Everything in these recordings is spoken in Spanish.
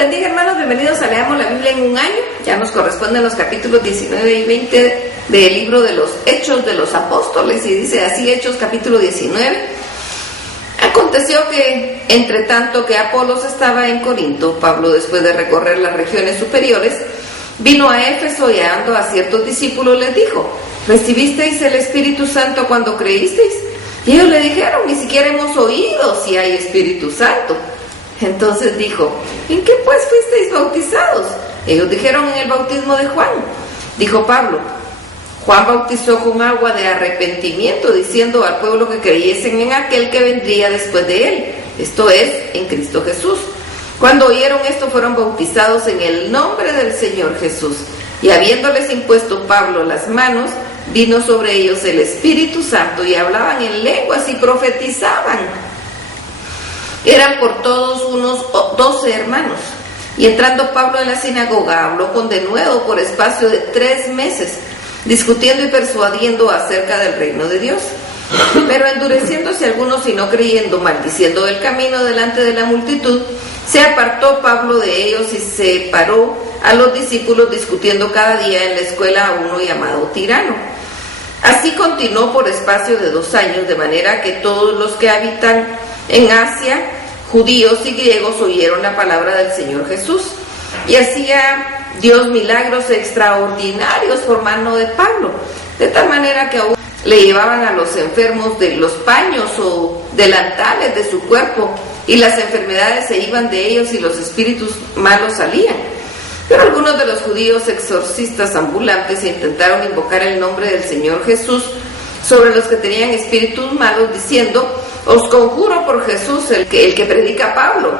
bendiga, hermanos, bienvenidos a Leamos la Biblia en un año. Ya nos corresponden los capítulos 19 y 20 del libro de los Hechos de los Apóstoles, y dice así Hechos capítulo 19. Aconteció que, entre tanto que Apolos estaba en Corinto, Pablo, después de recorrer las regiones superiores, vino a Éfeso, y hallando a ciertos discípulos les dijo: ¿recibisteis el Espíritu Santo cuando creísteis? Y ellos le dijeron: ni siquiera hemos oído si hay Espíritu Santo. Entonces dijo: ¿en qué pues fuisteis bautizados? Ellos dijeron: en el bautismo de Juan. Dijo Pablo: Juan bautizó con agua de arrepentimiento, diciendo al pueblo que creyesen en aquel que vendría después de él, esto es, en Cristo Jesús. Cuando oyeron esto, fueron bautizados en el nombre del Señor Jesús. Y habiéndoles impuesto Pablo las manos, vino sobre ellos el Espíritu Santo, y hablaban en lenguas y profetizaban. Eran por todos unos 12 hermanos. Y entrando Pablo en la sinagoga, habló con denuedo por espacio de 3 meses, discutiendo y persuadiendo acerca del reino de Dios. Pero endureciéndose algunos y no creyendo, maldiciendo el camino delante de la multitud, se apartó Pablo de ellos y separó a los discípulos, discutiendo cada día en la escuela a uno llamado Tirano. Así continuó por espacio de 2 años, de manera que todos los que habitan en Asia, judíos y griegos, oyeron la palabra del Señor Jesús. Y hacía Dios milagros extraordinarios por mano de Pablo, de tal manera que aún le llevaban a los enfermos de los paños o delantales de su cuerpo, y las enfermedades se iban de ellos y los espíritus malos salían. Pero algunos de los judíos exorcistas ambulantes intentaron invocar el nombre del Señor Jesús sobre los que tenían espíritus malos, diciendo: os conjuro por Jesús, el que predica Pablo.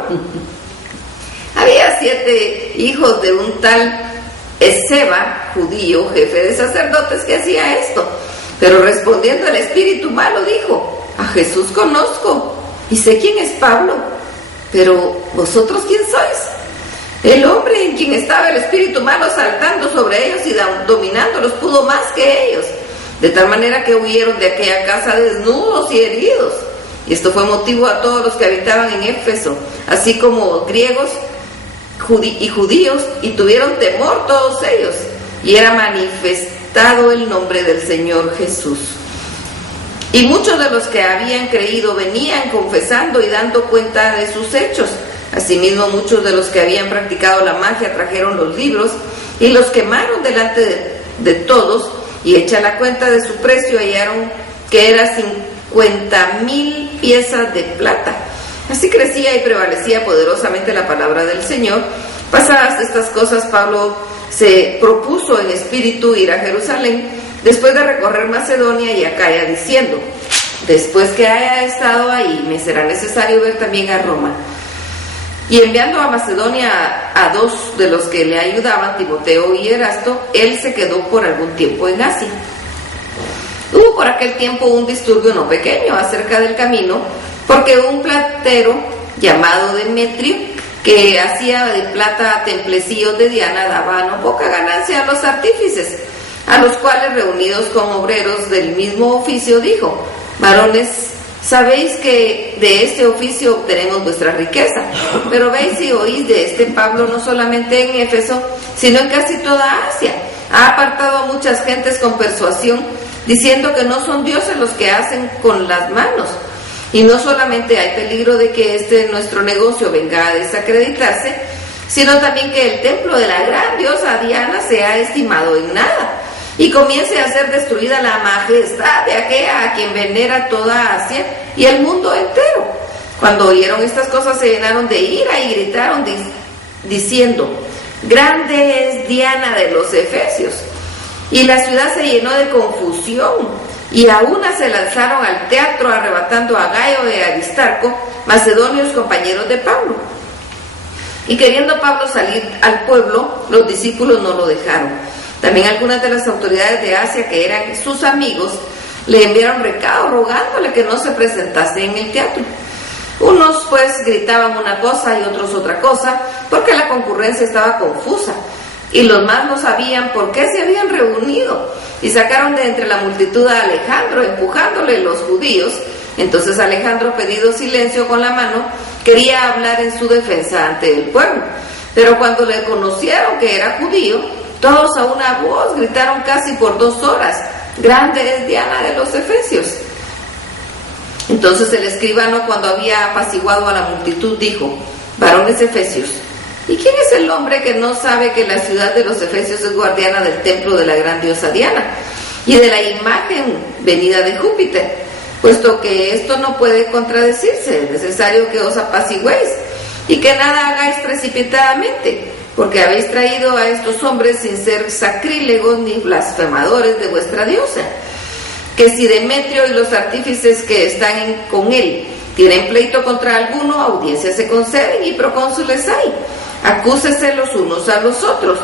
Había 7 hijos de un tal Esceva, judío, jefe de sacerdotes, que hacía esto. Pero respondiendo el espíritu malo, dijo: a Jesús conozco y sé quién es Pablo, pero ¿vosotros quién sois? El hombre en quien estaba el espíritu malo saltando sobre ellos y dominándolos pudo más que ellos, de tal manera que huyeron de aquella casa desnudos y heridos. Y esto fue motivo a todos los que habitaban en Éfeso, así como griegos y judíos, y tuvieron temor todos ellos, y era manifestado el nombre del Señor Jesús. Y muchos de los que habían creído venían confesando y dando cuenta de sus hechos. Asimismo, muchos de los que habían practicado la magia trajeron los libros y los quemaron delante de todos, y hecha la cuenta de su precio, hallaron que era 50,000 piezas de plata. Así crecía y prevalecía poderosamente la palabra del Señor. Pasadas estas cosas, Pablo se propuso en espíritu ir a Jerusalén, después de recorrer Macedonia y Acaya, diciendo: después que haya estado ahí, me será necesario ver también a Roma. Y enviando a Macedonia a 2 de los que le ayudaban, Timoteo y Erasto, él se quedó por algún tiempo en Asia. Hubo por aquel tiempo un disturbio no pequeño acerca del camino, porque un platero llamado Demetrio, que hacía de plata templecillos de Diana, daba no poca ganancia a los artífices, a los cuales, reunidos con obreros del mismo oficio, dijo: varones, sabéis que de este oficio obtenemos vuestra riqueza, pero veis y oís de este Pablo no solamente en Éfeso, sino en casi toda Asia. Ha apartado a muchas gentes con persuasión, diciendo que no son dioses los que hacen con las manos. Y no solamente hay peligro de que nuestro negocio venga a desacreditarse, sino también que el templo de la gran diosa Diana sea estimado en nada, y comience a ser destruida la majestad de aquella a quien venera toda Asia y el mundo entero. Cuando oyeron estas cosas, se llenaron de ira y gritaron diciendo: grande es Diana de los Efesios. Y la ciudad se llenó de confusión, y a una se lanzaron al teatro, arrebatando a Gayo y a Aristarco, macedonios compañeros de Pablo. Y queriendo Pablo salir al pueblo, los discípulos no lo dejaron. También algunas de las autoridades de Asia, que eran sus amigos, le enviaron recado rogándole que no se presentase en el teatro. Unos pues gritaban una cosa y otros otra cosa, porque la concurrencia estaba confusa, y los más no sabían por qué se habían reunido, y sacaron de entre la multitud a Alejandro, empujándole los judíos. Entonces Alejandro, pedido silencio con la mano, quería hablar en su defensa ante el pueblo. Pero cuando le conocieron que era judío, todos a una voz gritaron casi por 2 horas: grande es Diana de los Efesios. Entonces el escribano, cuando había apaciguado a la multitud, dijo: varones efesios, ¿y quién es el hombre que no sabe que la ciudad de los Efesios es guardiana del templo de la gran diosa Diana y de la imagen venida de Júpiter? Puesto que esto no puede contradecirse, es necesario que os apaciguéis y que nada hagáis precipitadamente, porque habéis traído a estos hombres sin ser sacrílegos ni blasfemadores de vuestra diosa. Que si Demetrio y los artífices que están con él tienen pleito contra alguno, audiencias se conceden y procónsules hay. Acúsese los unos a los otros.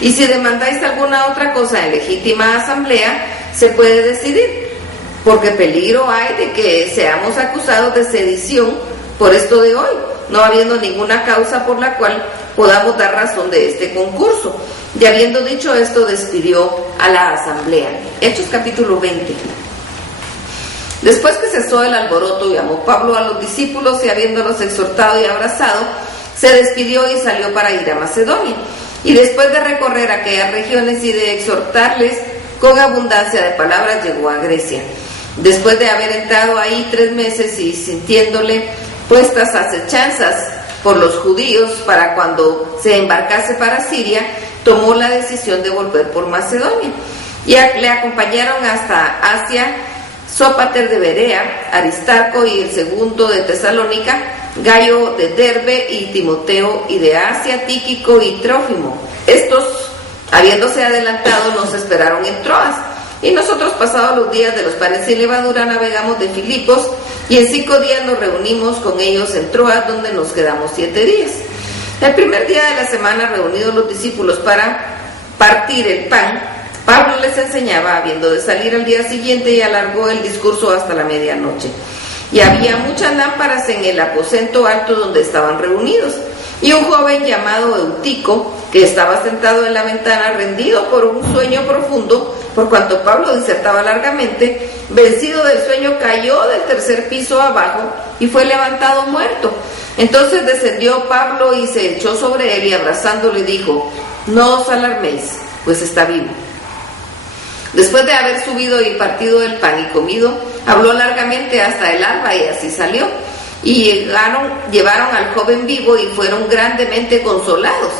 Y si demandáis alguna otra cosa en legítima asamblea, se puede decidir, porque peligro hay de que seamos acusados de sedición por esto de hoy, no habiendo ninguna causa por la cual podamos dar razón de este concurso. Y habiendo dicho esto, despidió a la asamblea. Hechos capítulo 20. Después que cesó el alboroto, llamó Pablo a los discípulos y, habiéndolos exhortado y abrazado, se despidió y salió para ir a Macedonia. Y después de recorrer aquellas regiones y de exhortarles con abundancia de palabras, llegó a Grecia. Después de haber entrado ahí 3 meses y sintiéndole puestas acechanzas por los judíos para cuando se embarcase para Siria, tomó la decisión de volver por Macedonia. Y le acompañaron hasta Asia Sópater de Berea, Aristarco y el segundo de Tesalónica, Gayo de Derbe y Timoteo, y de Asia Tíquico y Trófimo. Estos, habiéndose adelantado, nos esperaron en Troas. Y nosotros, pasados los días de los panes sin levadura, navegamos de Filipos, y en 5 días nos reunimos con ellos en Troas, donde nos quedamos 7 días. El primer día de la semana, reunidos los discípulos para partir el pan, Pablo les enseñaba, habiendo de salir al día siguiente, y alargó el discurso hasta la medianoche. Y había muchas lámparas en el aposento alto donde estaban reunidos. Y un joven llamado Eutico, que estaba sentado en la ventana, rendido por un sueño profundo, por cuanto Pablo disertaba largamente, vencido del sueño, cayó del 3er piso abajo y fue levantado muerto. Entonces descendió Pablo y se echó sobre él, y abrazándole dijo: no os alarméis, pues está vivo. Después de haber subido y partido el pan y comido, habló largamente hasta el alba, y así salió. Y llevaron al joven vivo y fueron grandemente consolados.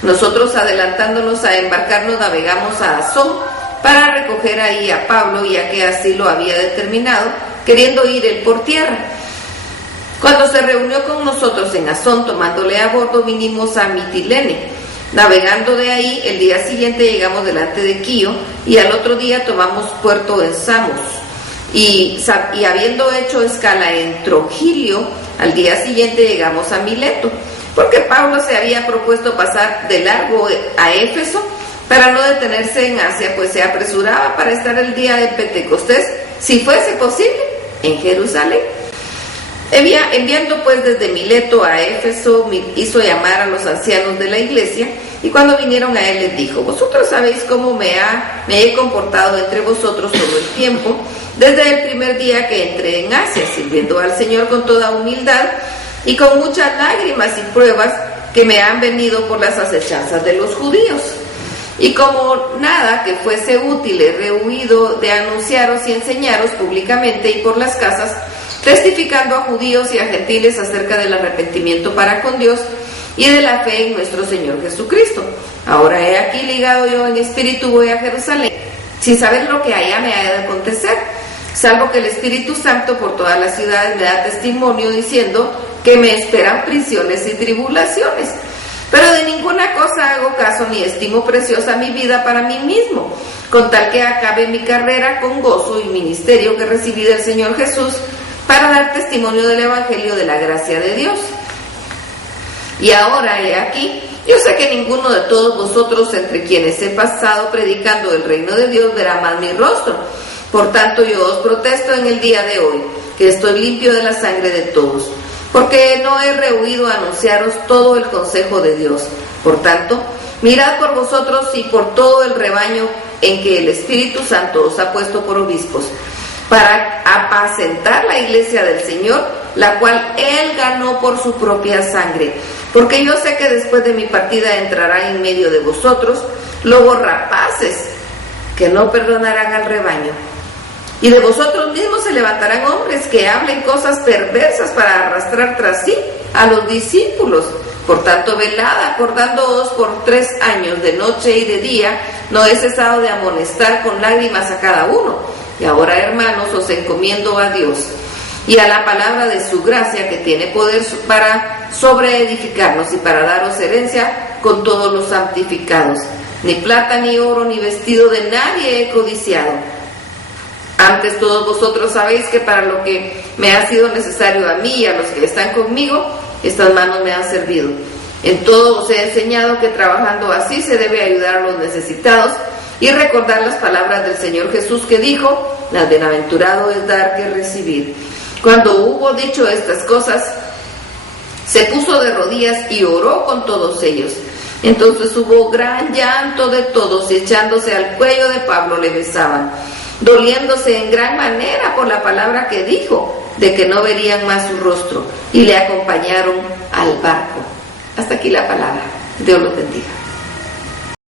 Nosotros, adelantándonos a embarcarnos, navegamos a Asón para recoger ahí a Pablo, ya que así lo había determinado, queriendo ir él por tierra. Cuando se reunió con nosotros en Asón, tomándole a bordo, vinimos a Mitilene. Navegando de ahí, el día siguiente llegamos delante de Quío, y al otro día tomamos puerto en Samos. Y habiendo hecho escala en Trogilio, al día siguiente llegamos a Mileto, porque Pablo se había propuesto pasar de largo a Éfeso para no detenerse en Asia, pues se apresuraba para estar el día de Pentecostés, si fuese posible, en Jerusalén. Enviando pues desde Mileto a Éfeso, hizo llamar a los ancianos de la iglesia, y cuando vinieron a él les dijo: vosotros sabéis cómo me he comportado entre vosotros todo el tiempo, desde el primer día que entré en Asia, sirviendo al Señor con toda humildad y con muchas lágrimas y pruebas que me han venido por las acechanzas de los judíos. Y como nada que fuese útil, he rehuido de anunciaros y enseñaros públicamente y por las casas, testificando a judíos y a gentiles acerca del arrepentimiento para con Dios y de la fe en nuestro Señor Jesucristo. Ahora he aquí, ligado yo en espíritu, voy a Jerusalén, sin saber lo que allá me haya de acontecer, salvo que el Espíritu Santo por todas las ciudades me da testimonio, diciendo que me esperan prisiones y tribulaciones. Pero de ninguna cosa hago caso, ni estimo preciosa mi vida para mí mismo, con tal que acabe mi carrera con gozo y ministerio que recibí del Señor Jesús, para dar testimonio del Evangelio de la gracia de Dios. Y ahora he aquí, yo sé que ninguno de todos vosotros, entre quienes he pasado predicando el reino de Dios, verá más mi rostro. Por tanto, yo os protesto en el día de hoy, que estoy limpio de la sangre de todos, porque no he rehuido anunciaros todo el consejo de Dios. Por tanto, mirad por vosotros y por todo el rebaño en que el Espíritu Santo os ha puesto por obispos, para apacentar la iglesia del Señor, la cual Él ganó por su propia sangre. porque yo sé que después de mi partida entrarán en medio de vosotros lobos rapaces que no perdonarán al rebaño. Y de vosotros mismos se levantarán hombres que hablen cosas perversas para arrastrar tras sí a los discípulos. Por tanto, velad, acordándoos por 3 años de noche y de día, no he cesado de amonestar con lágrimas a cada uno. Y ahora, hermanos, os encomiendo a Dios y a la palabra de su gracia, que tiene poder para sobreedificarnos y para daros herencia con todos los santificados. Ni plata, ni oro, ni vestido de nadie he codiciado. Antes todos vosotros sabéis que para lo que me ha sido necesario a mí y a los que están conmigo, estas manos me han servido. En todo os he enseñado que trabajando así se debe ayudar a los necesitados y recordar las palabras del Señor Jesús, que dijo: más bienaventurado es dar que recibir. Cuando hubo dicho estas cosas, se puso de rodillas y oró con todos ellos. Entonces hubo gran llanto de todos, y echándose al cuello de Pablo le besaban, doliéndose en gran manera por la palabra que dijo, de que no verían más su rostro, y le acompañaron al barco. Hasta aquí la palabra. Dios los bendiga.